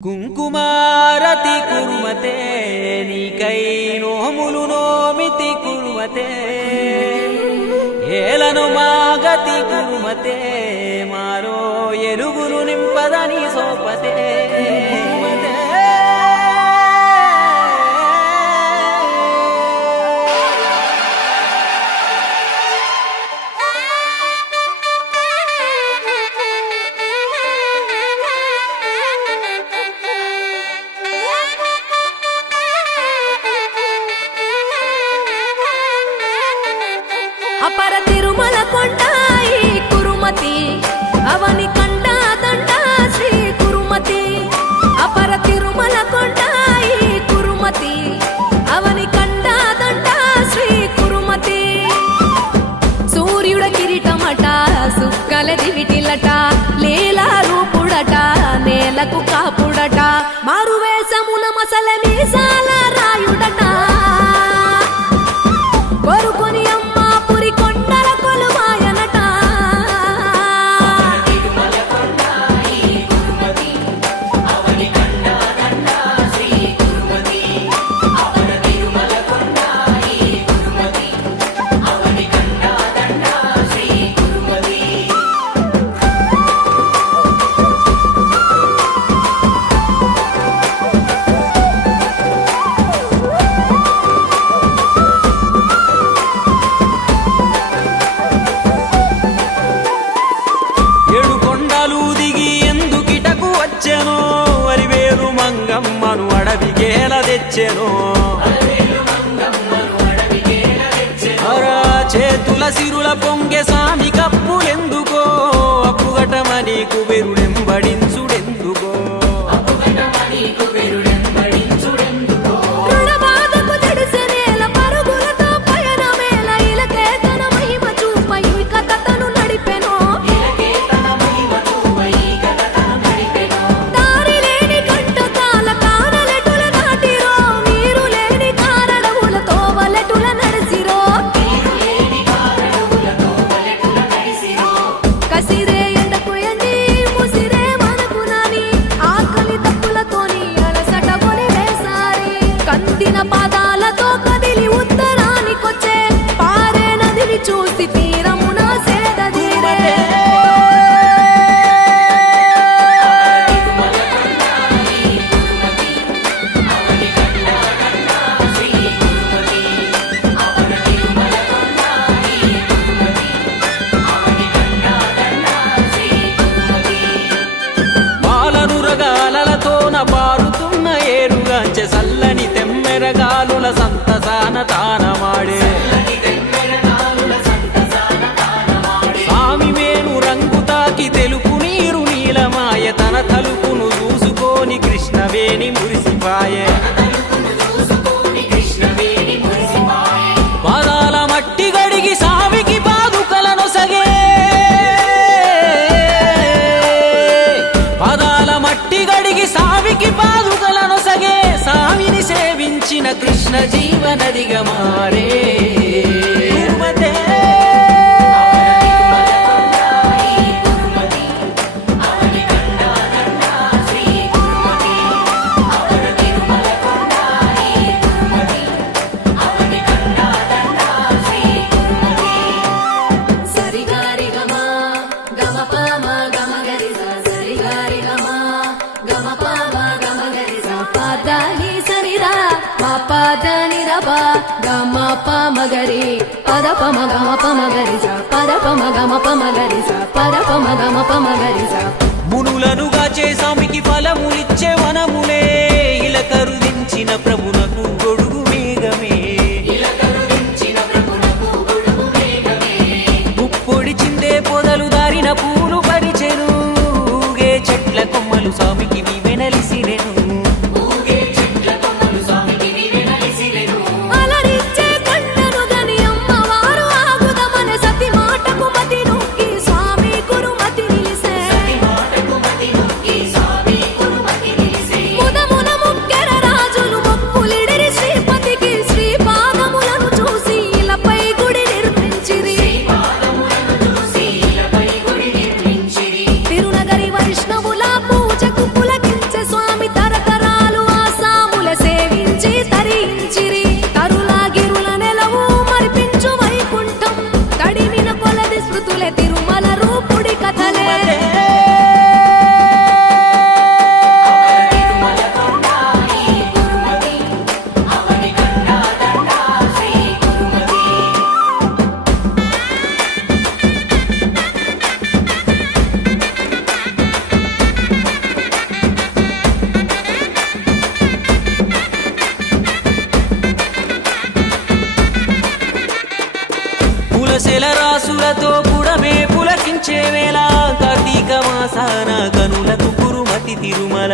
కుంకుమారతి కురుమతే నీకై నోములు నోమితి కురుమతే ఏలను మాగతి కురుమతే మారో ఎలుగులు నింపదని సోపతే అపర తిరుమల కొండాయి కురుమతి అవని కండా దండా శ్రీ కురుమతి అపర తిరుమల కొండాయి కురుమతి అవని కండా దండా శ్రీ కురుమతి సూర్యుడ కిరీటమట సుక్కల దివిటిలట లీలా రూపుడట నేలకు కాపుడట మారువేషమున మసల మీసాల రాయుడట కొరుకొని మంగమ్మను అడవిగేల తెచ్చెను చేతుల సిరుల పొంగె సామి కప్పులెందుకో అప్పుగటమని కుబెరుడెంబడించుడెందుకో పాదాలతో కదిలి ఉత్తరానికొచ్చే పారే నదిని చూసి తీరమున సేద తీరే పాలనురగాలతోన పారుతున్న ఏరుగాంచె సల్లని తెమ్మెరగాలుల సంతసాన తానమాడే స్వామి వేణు రంగు తాకి తెలుపు నీరు నీలమాయ తన తలుపును చూసుకొని కృష్ణవేణి మురిసిపాయే పాదాల మట్టి గడిగి సామికి పాదుకలను సగే పాదాల మట్టి గడిగి సామికి పాదుకలను సగే సామిని సేవించిన కృష్ణ జీవనదిగా మారే పదని రబ గమ పమగరి పద పమ గమ పమగరి పద పమ గమ పమగరి పద పమ గమ పమగరి మునులనుగా చేసామికి ఫలములిచ్చే వనములే ఇలా కరుదించిన ప్రభునకు గొడుగు మేఘమే ముప్పొడి చిందే పొదలు దారిన పూలు పరిచెను ఊగే చెట్ల కొమ్మలు స్వామికి వెనలిసిరెను అందాలతో పుడమే పులకించే వేళ కార్తీక మాసాన కనులకు కురుమతి తిరుమల